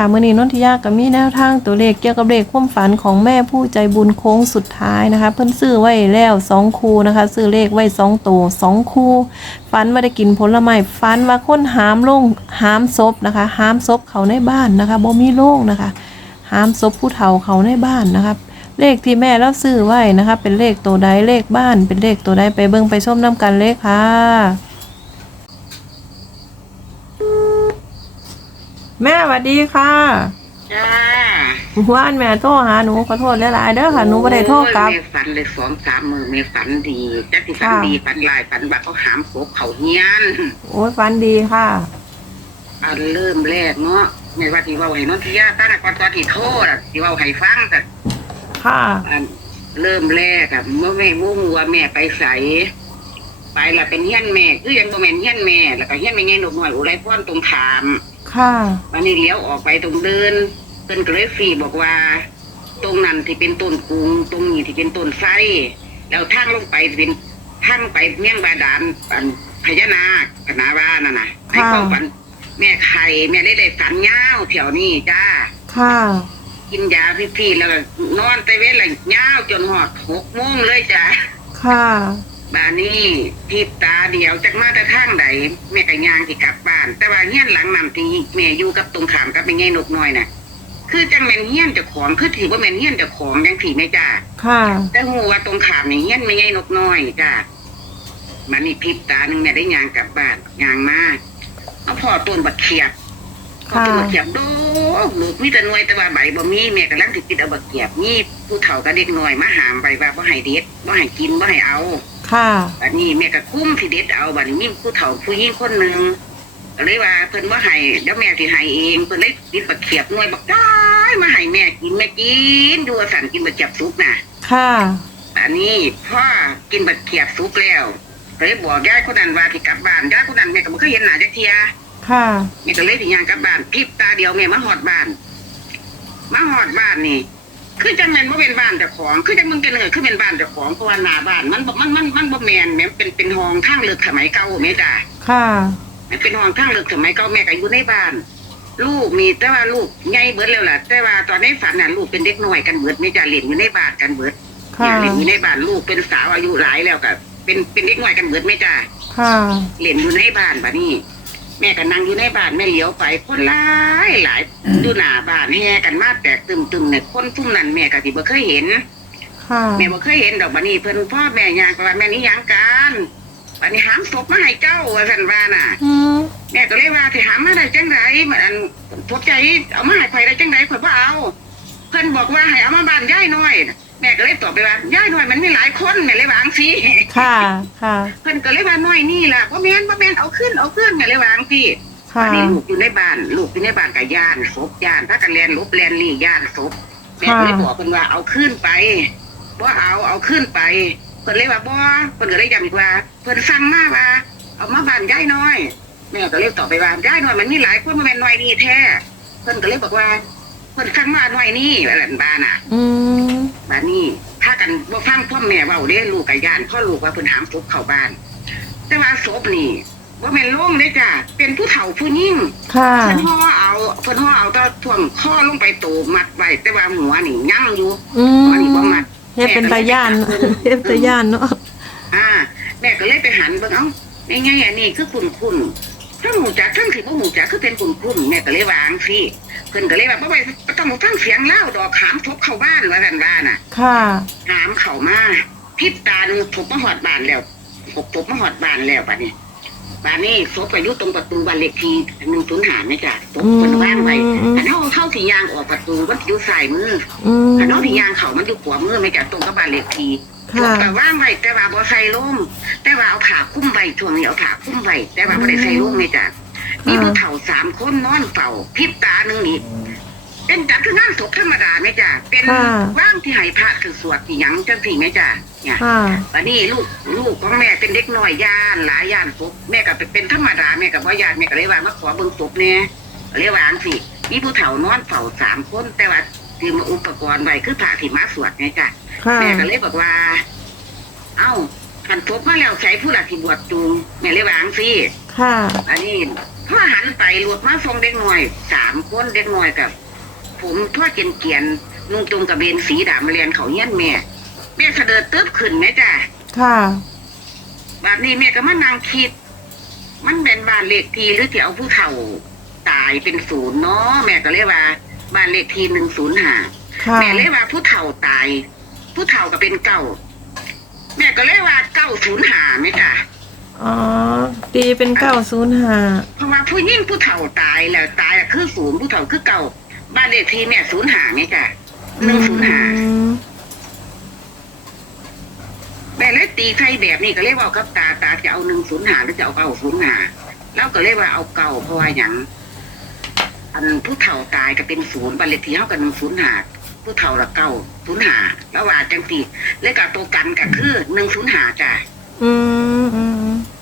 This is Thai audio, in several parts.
ค่ะมื่อนี้นนทิยาก็มีแนวทางตัวเลขเกี่ยวกับเลขความฝันของแม่ผู้ใจบุญโค้งสุดท้ายนะคะ เพิ่นซื้อไว้แล้วสองคูนะคะ ซื้อเลขไว้สองตัวสองคูฝันว่าได้กินผลไม้ฝันว่าคนหามลงหามศพนะคะ หามศพเขาในบ้านนะคะบ่มีโล่งนะคะ หามศพผู้เฒ่าเขาในบ้านนะคะเลขที่แม่เราซื้อไว้นะคะ เป็นเลขตัวใดเลขบ้าน เป็นเลขตัวใดไปเบิ่งไปชมน้ำกันเลยค่ะ แม่สวัสดีค่ะจ้าว่านแม่โทรหาหนูขอโทษหลายๆเด้อค่ะหนูไม่ได้โทรกลับ โอ้ยแม่ฝันเลยสองสามมือแม่ฝันดีจักที่ฝันค่ะ ดีฝันหลายฝันแบบเขาหามโขกเขาเฮียนโอ้ยฝันดีค่ะ อันเริ่มแรกเนาะแม่ว่าที่เว่าให้น้องที่ยาตั้งแต่ก่อนตอนที่โทษอะที่เว่าให้ฟังแต่ค่ะอันเริ่มแรกอะเมื่อแม่วู้ว่าแม่ไปใสไปละเป็นเฮียนแม่คือยังบ่แม่นเฮียนแม่แล้วก็เฮียนไม่ไงหนุกหน่อยอุไรพ่อนตรงถาม ค่ะ วันนี้เลี้ยวออกไปตรงเดินเพิ่นก็เลยฟรีบอกว่า ตรงนั้นที่เป็นต้นกุงตรงนี้ที่เป็นต้นไส้แล้วทางลงไปที่เป็นทางไปเมี่ยงบาดาลปันพญานาคกนาว่านั่นน่ะให้ความฝัน แม่ไข่แม่ได้ได้ฝันยาวแถวนี้จ้าค่ะ กินยาพี่ๆแล้วก็นอนไปเว้นเลยยาวจนหอดหกโมงเลยจ้าค่ะ บ้านนี้ทิพตาเดียวจากมาแต่ทางใดแม่ก็ย่างที่กลับบ้าน แต่ว่าเฮียนหลังนั้นที่แม่อยู่กับตรงขามกับเป็นไงนกน้อยน่ะ คือจังแม่นเฮียนเจ้าของคือถือว่าแม่นเฮียนเจ้าของยังถีแม่จ้าค่ะ แต่หูว่าตรงขามนี่เฮียนไม่ไงนกน้อยจ้ามันนี่พริบตาหนึ่งแม่ได้ย่างกลับบ้านย่างมาเอาพ่อต้นบักเขียบพ่อต้นบักเขียบโดกลูกมีแต่หน่วยแต่ว่าใบบ่มีแม่กำลังติดติดเอาบักเขียบมีผู้เฒ่ากับเด็กน้อยมาหามไปว่าบ่ให้เด็ดบ่ให้กินบ่ให้เอา ค่ะบัดนี้แม่ก็คุ้มสิเด็ดเอาบัดนี้มีผู้เฒ่าผู้หญิงคนหนึ่งก็เลยว่าเพิ่นว่าให้เดี๋ยวแม่สิให้เองเพิ่นเลยติดบักเขียบหน่วยบักได้มาให้แม่กินแม่กินดูว่าสั่นกินบักเขียบสุกน่ะ ค่ะอันนี้พ่อกินบักเขียบสุกแล้วก็เลยบอกยายคนนั้นว่าที่กลับบ้านยายคนนั้นแม่ก็บ่เคยเห็นหน้าจักเที่ยค่ะแม่ก็เลยสิย่างกลับบ้านพริบตาเดียวแม่มาฮอดบ้านมาฮอดบ้านนี่ คือจังแม่นบ่เป็นบ้านเจ้าของ คือจังมึงกันเลยคือเป็นบ้านเจ้าของเพราะว่าหน้าบ้านมันบ่มันมันมันบ่แม่นแม่นเป็นเป็นห้องทางเลือกสมัยเก่าแม่จ้าค่ะ มันเป็นห้องทางเลือกสมัยเก่าแม่ก็อยู่ในบ้าน ลูกมีแต่ว่าลูกใหญ่เบิดแล้วล่ะ แต่ว่าตอนในฝันน่ะลูกเป็นเด็กน้อยกันเบิดไม่จ้าเล่นอยู่ในบ้านกันเบิดค่ะเล่นอยู่ในบ้านลูกเป็นสาวอายุหลายแล้วก็เป็นเป็นเด็กน้อยกันเบิดไม่จ้าค่ะ เล่นอยู่ในบ้านบัดนี้ แม่ก็นั่งอยู่ในบ้านแม่เลี้ยวไปคนหลายหลายอยู่หน้าบ้านแห่กันมาแตกตึมๆเนี่ยคนซุ่มนั้นแม่ก็สิบ่เคยเห็นค่ะแม่บ่เคยเห็นดอกบัดนี้เพิ่นพ่อแม่ย่างก็ว่าแม่นี่หยังกันบัดนี้หามศพมาให้เจ้าว่าซั่นว่าน่ะอืมแม่ก็เลยว่าสิหามมาได้จังไดมันอันพวกใจเอามาให้ข่อยได้จังไดข่อยบ่เอา เพิ่นบอกว่าให้เอามาบ้านยายน้อยน่ะ แม่ก็เลยตอบไปว่ายายน้อยมันมีหลายคนแม่เลยวาจั่งสิค่ะ ค่ะ เพิ่นก็เลยว่าน้อยนี่ล่ะบ่แม่นบ่แม่นเอาขึ้นเอาขึ้นแม่เลยวาจั่งสิค่ะ อันนี้ลูกอยู่ในบ้านลูกอยู่ในบ้านกับย่านศพย่านถ้ากันแลนลบแลนลี่ย่านศพแม่ก็เลยบอกเพิ่นว่าเอาขึ้นไปบ่เอาเอาขึ้นไปเพิ่นเลยว่าบ่เพิ่นก็เลยย้ำอีกว่าเพิ่นสั่งมาว่า เอามาบ้านยายน้อยแม่ก็เลยตอบไปว่ายายน้อยมันมีหลายคนบ่แม่นน้อยนี่แท้เพิ่นก็เลยบอกว่า เพิ่นสั่งมาน้อยนี่ว่าซั่นบ้านน่ะ อืมบ้านนี้ถ้ากันบ่ฟังพ่อแม่เว้าเด้ลูกกับย่านพ่อลูกว่าเพิ่นหามศพเข้าบ้าน แต่ว่าศพนี่บ่แม่นโล่งเด้จ้ะเป็นผู้เฒ่าผู้ยิ่งค่ะ เพิ่นห่อเอาเพิ่นห่อเอาแตะท่วงข้อลงไปโตมัดไว้แต่ว่าหัวนี่ยั่งอยู่อืมอันนี้บ่มัดเฮ็ดเป็นตาย่านเฮ็ดตาย่านเนาะ อ่า แม่ก็เลยไปหันเบิ่งเอ้าไงไงอันนี้คือคุณคุณทั้งหูจักทั้งสิบ่หูจักคือเป็นคุณคุณแม่ก็เลยวางสิ เพิ่นก็เลยว่าบ่ไปบ่ต้องฟังเสียงเล่าดอกขามทบเข้าบ้านว่าซั่นว่าน่ะค่ะ หามเข้ามาพริบตาหนึงทบมาฮอดบ้านแล้วทบทบมาฮอดบ้านแล้วบัดนี้บ้านนี้ศพก็อยู่ตรงประตูบ้านเลขที่105แม่จ้ะศพเพิ่นวางไว้อืม อันเฮาเฮาสิย่างออกประตูมันอยู่ซ้ายมืออืม อันเฮาสิย่างเข้ามันอยู่ขวามือแม่จ้ะตรงกับบ้านเลขที่ ค่ะ แต่ว่างไว้แต่ว่าบ่ใส่ร่มแต่ว่าเอาผ้าคลุ้มไว้ช่วงนี้เอาผ้าคลุ้มไว้แต่ว่าบ่ได้ใส่ร่มแม่จ้ะ มีผู้เฒ่าสามคนนอนเฝ้าพริบตาหนึงนี่เป็นจัดคืองานศพธรรมดาแม่จ้ะเป็นค่ะ ว่างที่ให้พระคือสวดที่หยังจังซี่แม่จ้ะเนี่ยค่ะ วันนี้ลูกลูกของแม่เป็นเด็กน้อยย่านหลายย่านศพแม่ก็เป็นธรรมดาแม่ก็บ่ย่านแม่ก็เลยว่ามาขอเบิ่งศพแน่ก็เลยว่าจังซี่มีผู้เฒ่านอนเฝ้าสามคนแต่ว่าที่มาอุปกรณ์ไว้คือผ้าที่มาสวดแม่จ้ะ ค่ะ แม่ก็เลยบอกว่า เอ้าขันทบมาแล้วใช้ผู้หลักที่บวชจูงแม่เลยวาจั่งสิค่ะ อันนี้ พอหันไปรถมาส่งเด็กหน่อยสามคนเด็กหน่อยกับ ผมทั่วเกียนเกียนๆนุ่งจุงกระเบนสีดำเรียนเขาเฮี้ยนแม่แม่เสด็จตึ๊บขึ้นไหมจ้ะค่ะบัดนี้แม่ก็มานั่งคิด มันเป็นบ้านเลขที่หรือที่เอาผู้เฒ่าตายเป็นศูนย์เนาะแม่ก็เรียกว่าบ้านเลขที่หนึ่งศูนย์ห้าค่ะแม่เลยว่าผู้เฒ่าตาย ผู้เฒ่าก็เป็นเก้าแม่ก็เลยว่าเก้าศูนย์หาไหมจ้ะ อ๋อ ตีเป็นเก้าศูนย์ห้าเพราะว่าผู้ยิ่งผู้เฒ่าตายแล้วตายอะคือศูนย์ผู้เฒ่าคือเก่า บ้านเลขที่แม่ศูนย์หาไหมจ้ะหนึ่งศูนย์หาแม่เลยตีใครแบบนี้ก็เรียกว่ากับตาตาจะเอาหนึ่งศูนย์หาหรือจะเอาเก้าศูนย์หาแล้วก็เรียกว่าเอาเก่าเพราะว่าอย่างอันผู้เฒ่าตายก็เป็นศูนย์บ้านเลขที่เขากันหนึ่งศูนย์หาผู้เฒ่าละเก้าศูนย์หาแล้วว่าจังสี่แล้วก็ตัวกันก็คือหนึ่งศูนย์หาจ้ะอืมอืม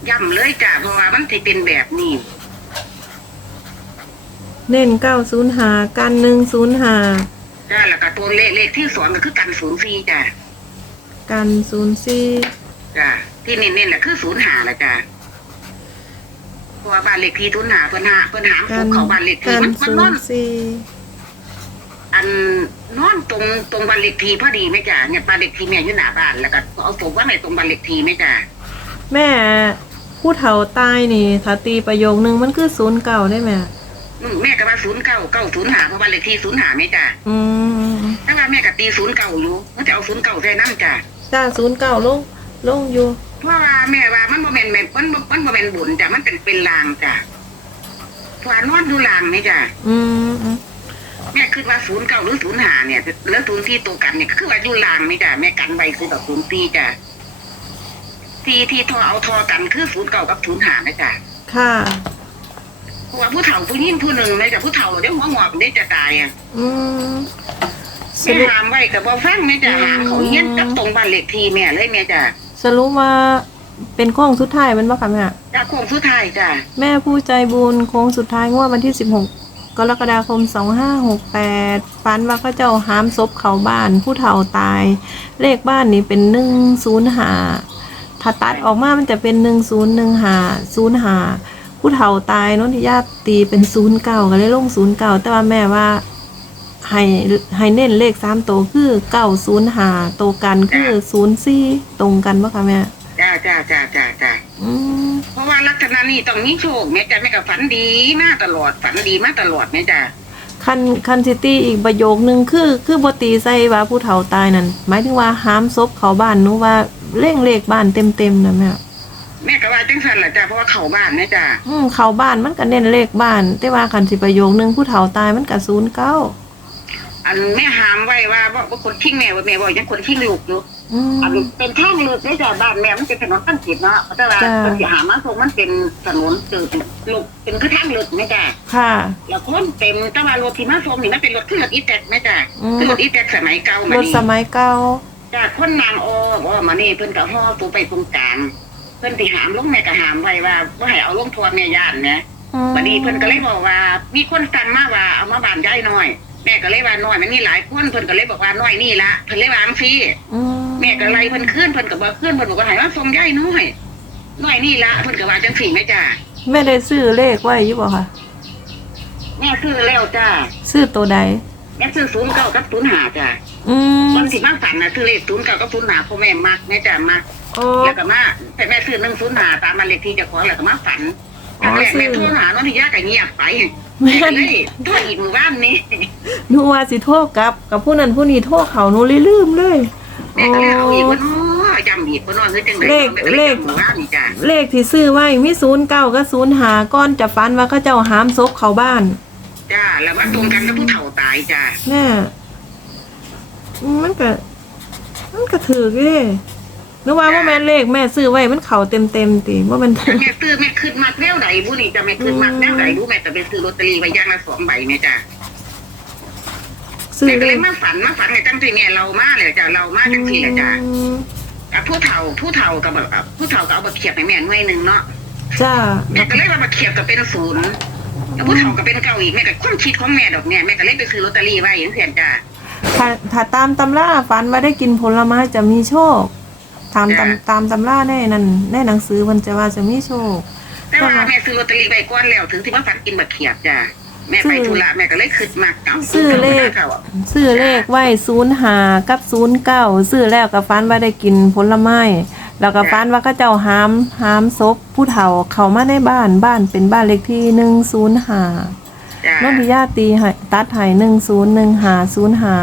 ย่ำเลยจ้ะเพราะว่ามันจะเป็นแบบนี้ เน้นเก้าศูนย์ห้ากันหนึ่งศูนย์ห้าจ้ะแล้วก็ตัวเลขเลขที่สอนก็คือกันศูนย์สี่จ้ะกันศูนย์สี่จ้ะที่เน้นๆแหละคือศูนย์หาละจ้ะเพราะว่าบ้านเลขที่ศูนย์หาเพิ่นหาเพิ่นหามกัฟุนกเขาบ้านเลขที่กันมันมันศูนอนนย์สี่อันนอนตรงตรงบ้านเลขที่พอดีไหมจ้ะเนี่ยบ้านเลขที่แม่อยู่หน้าบ้านแล้วก็เอาศพไว่าในตรงบ้านเลขที่ไหมจ้ะแม่ ผู้เฒ่าตายนี่ถ้าตีประโยคนึงมันคือศูนย์เก่าได้ไหมอืมแม่ก็ว่าศูนย์เก้าเก้าศูนย์หาเพราะบ้านเลขที่ศูนย์หาไหมจ้ะอืมแต่ว่าแม่ก็ตีศูนย์เก้าอยู่มันจะเอาศูนย์เก้าใส่นั่นจ้ะจ้าศูนย์เก่าลงลงอยู่เพราะว่าแม่ว่ามันบ่แม่นแม่นมันบ่มันบ่แม่นบุญจ้ะมันเป็นเป็นลางจ้ะเพราะว่านอนดูลางนี่จ้ะอืมอืมแม่คิดว่าศูนย์เก้าหรือศูนย์หาเนี่ย แล้วศูนย์ที่ตัวกันเนี่ยก็คือว่าอยู่ลางนี่จ้ะแม่กันไว้คือแบบศูนย์ที่จ้ะ ที่ที่ทอเอาทอกันคือศูนย์เก้ากับศูนย์หานะจ้ะค่ะ เพราะว่าผู้เฒ่าผู้ยิ่งผู้หนึ่งนะจ้ะผู้เฒ่าเดี๋ยวหัวหงอกเดี๋ยวจะตายอะอืมสแม่รุป หามไว้กับบ่ฟังแม่จ้ะหามเขาเงี้ยกับตรงบ้านเลขที่แม่เลยแม่จ้ะสรุปว่าเป็นโค้งสุดท้ายแมันบ่คะแม่ จ้ะโค้งสุดท้ายจ้ะแม่ผู้ใจบุญโค้งสุดท้ายงวดวันที่ 16 กรกฎาคม 2568ฝันว่าเขาเจ้าหามศพเขาบ้านผู้เฒ่าตาย เลขบ้านนี้เป็น 105 ถ้าตัดออกมามันจะเป็น1015 05ผู้เฒ่าตายเนนทิยาตีเป็น09ก็เลยลง09แต่ว่าแม่ว่าให้ให้เน้นเลข3ตัวคือ905ตัวกันคือ04ตรงกันปะคะแม่จ้าจ้าจ้าจ้าจ้าอืมเพราะว่าลักษณะนี้ต้องมีโชคแม่จ้ะแม่ก็ฝันดีมาตลอดฝันดีมาตลอดแม่จ้ะคันคันซิตี้อีกประโยคนึงคือ คือบตีใส่ว่าผู้เฒ่าตายนั่นหมายถึงว่าห้ามศพเขาบ้านหนูว่า เร่งเลขบ้านเต็มเต็มๆนะแม่แม่ก็ว่าจังสันแหละจ้ะเพราะว่าเขาบ้านแม่จ้ะอืมเขาบ้านมันก็เน้นเลขบ้าน แต่ว่าคันสิประโยคนึงผู้เฒ่าตายมันก็ศูนย์เก้าอันแม่หามไว้ว่าว่าว่าคนทิ้งแม่ว่าแม่บอกยังคนทิ้งลูกอยู่อืมอันเป็นทางลูกแม่จ้ะบ้านแม่มันเป็นถนนตั้งจิตเนาะแต่ว่าจ้ะคนที่หามาส่งมันเป็นถนนเจอลูกเป็นคือทางลูกแม่จ้ะค่ะ แล้วคนเต็มแต่ว่ารถที่มาส่งนี่มันเป็นรถขึ้นรถอีแท็กแม่จ้ะอืมคือรถอีแท็กสมัยเก่ารมาถนี่สมัยเก่า จ้ะคนนางออว่ามานี่เพิ่นก็ห่อตัวไปตรงกลางเพิ่นที่หามลงแม่ก็หามไว้ว่าบ่ให้เอาลงทวนแม่ย่านนะอืมวันนี้เพิ่นก็เลยบอกว่า มีคนสั่งมาว่าเอามาบ้านยายน้อย แม่ก็เลยว่าน้อยมันมีหลายคนเพิ่นก็เลยบอกว่าน้อยนี่ละเพิ่นเลยวาจั่งซี่อืมแม่ก็ไล่เพิ่นขึ้นเพิ่นก็บ่ขึ้นเพิ่นบอกว่าให้มาส่งยายน้อยน้อยนี่ละเพิ่นก็ว่าจังซี่แม่จ้าแม่ได้ซื้อเลขไว้อยู่บ่คะแม่ซื้อแล้วจ้าซื้อตัวใดแม่ซื้อ09กับ05จ้า อืมวันที่มาฝันน่ะซื้อเลข09กับ05เพราะแม่มักแม่จ้ามักโอ้ แล้วก็มาแต่แม่ซื้อ105ตามมานเลขที่เจ้าของแล้วก็มาฝันอ๋อ ครั้งแรกซื้อแม่โทรหาน้องที่ยาก็เงียบไปแม่แม่ก็เลยโทรอีกหมู่บ้านนี้หนูว่าสิโทษกับ กับผู้นั้นผู้นี้โทษเขาหนูเลยลืมเลยแม่ก็เลยเอาอีกว่าน้อจำอีกว่าน้อคือจังได๋เลข แม่ก็เลขจำหมู่บ้านนี่จ้าเลขที่ซื้อไว้มีศูนย์เก้ากับศูนย์หาก้อนจะฟันว่าเขาเจ้าหามศพเขาบ้านจ้าแล้วว่าตรงกันกับผู้เฒ่าตายจ้าแม่อื มมันก็มันก็ถือเด้นึกว่าว่าแม่นเลขแม่ซื้อไว้มันเข่าเต็มเต็มๆติว่ามันแม่ซื้อแม่ขึ้นมักแนวไหนบุนี่จะแม่ขึ้นมักแนวไหนรู้แม่แต่ไปซื้อลอตเตอรี่ไว้อย่างละสองใบแม่จ้าซื้อแม่ก็เลเลขยมาฝันมาฝันให้ตั้งที่แม่เรามาเลยจ้าเรามาจังซี่แหละจ้าอืมอะผู้เฒ่าผู้เฒ่ากับแบบผู้เฒ่าก็เอามาเขียบให้แม่หน่วยหนึงเนาะจ้าแม่ก็เลยว่ามาเขียบกับเป็นศูนย์แล้วผู้เฒ่าก็เป็นเก้าอีกแม่ก็ความคิดของแม่ดอกเนี่ยแม่ก็เลยไปซื้อลอตเตอรี่ไว้อย่างเสียจ้า ถ้าถ้าตามตำราฝันว่าได้กินผลไม้จะมีโชค ตามตามตามตำราแน่นั่นแน่หนังสือมันจะว่าจะมีโชค แต่ว่าแม่ซื้อลอตเตอรี่ใบก้อนแล้วถึงที่ว่าฝันกินบักเขียบจ้ะแม่ไปธุระแม่ก็เลยขึ้นมากลับซื้อเลขเขาซื้อเลขไว้ศูนย์หากับศูนย์เก้าซื้อแล้วกับฟันว่าได้กินผลไม้แล้วก็ฟันว่าก็เจ้าหามหามศพผู้เฒ่าเขามาในบ้านบ้านเป็นบ้านเลขที่หนึ่งศูนย์หาจ้ะ นนทิยาตีให้ตัดให้หนึ่งศูนย์หนึ่งหาศูนย์หา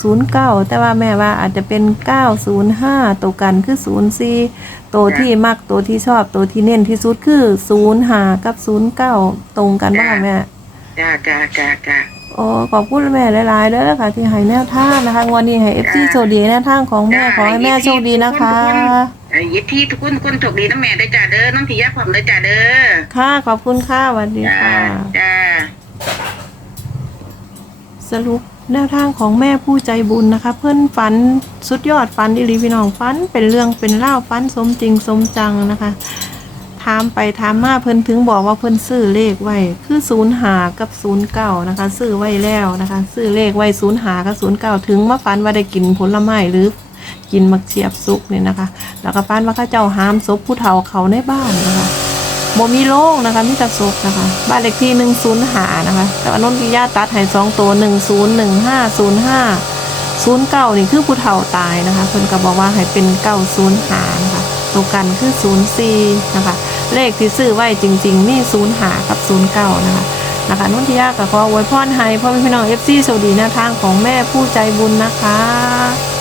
ศูนย์เก้าแต่ว่าแม่ว่าอาจจะเป็นเก้าศูนย์ห้าตัวกันคือศูนย์สี่ตัวที่มักตัวที่ชอบตัวที่เน้นที่สุดคือศูนย์หากับศูนย์เก้าตรงกันบ้างแม่จ้ะจ้ะจ้ะจ้ะโอ้ขอบคุณแม่หลายๆเด้อค่ะ ที่ให้แนวทางนะคะวันนี้ให้เอฟซีโชคดีแนวทางของแม่ขอให้แม่โชคดีนะคะไอ้ยิดที่ทุกคนทุกคนโชคดีนะแม่ได้อจ้ะเด้อน้องทิยาความได้อจ้ะเด้อค่ะขอบคุณค่ะสวัสดีจ้าค่ะจ้า สรุปแนวทางของแม่ผู้ใจบุญนะคะ เพื่อนฝันสุดยอดฝันดีรีพี่น้องฝันเป็นเรื่องเป็นเล่าฝันสมจริงสมจังนะคะถามไปถามมาเพิ่นถึงบอกว่าเพิ่นซื้อเลขไว้คือศูนย์หากับศูนย์เก้านะคะซื้อไว้แล้วนะคะ ซื้อเลขไว้ศูนย์หากับศูนย์เก้าถึงมาฝันว่าได้กินผลไม้หรือกินมักเชียบสุกเนี่ยนะคะ แล้วก็ฝันว่าข้าเจ้าหามศพผู้เฒ่าเขาในบ้านนะคะ บ่มีโล่งนะคะมีแต่ศพนะคะ บ้านเลขที่หนึ่งศูนย์หานะคะ แต่ว่านนทิยาตัดให้สองตัวหนึ่งศูนย์หนึ่งห้าศูนย์ห้าศูนย์เก้านี่คือผู้เฒ่าตายนะคะเพิ่นก็บอกว่าให้เป็นเก้าศูนย์หานะคะตัวกันคือศูนย์สี่นะคะ เลขที่ซื้อไว้จริงๆมีศูนย์หากับศูนย์เก้านะคะนะคะนุ่นทิยากับขออวยพรให้พ่อแม่พี่น้องเอฟซีสวัสดีหน้าทางของแม่ผู้ใจบุญนะคะ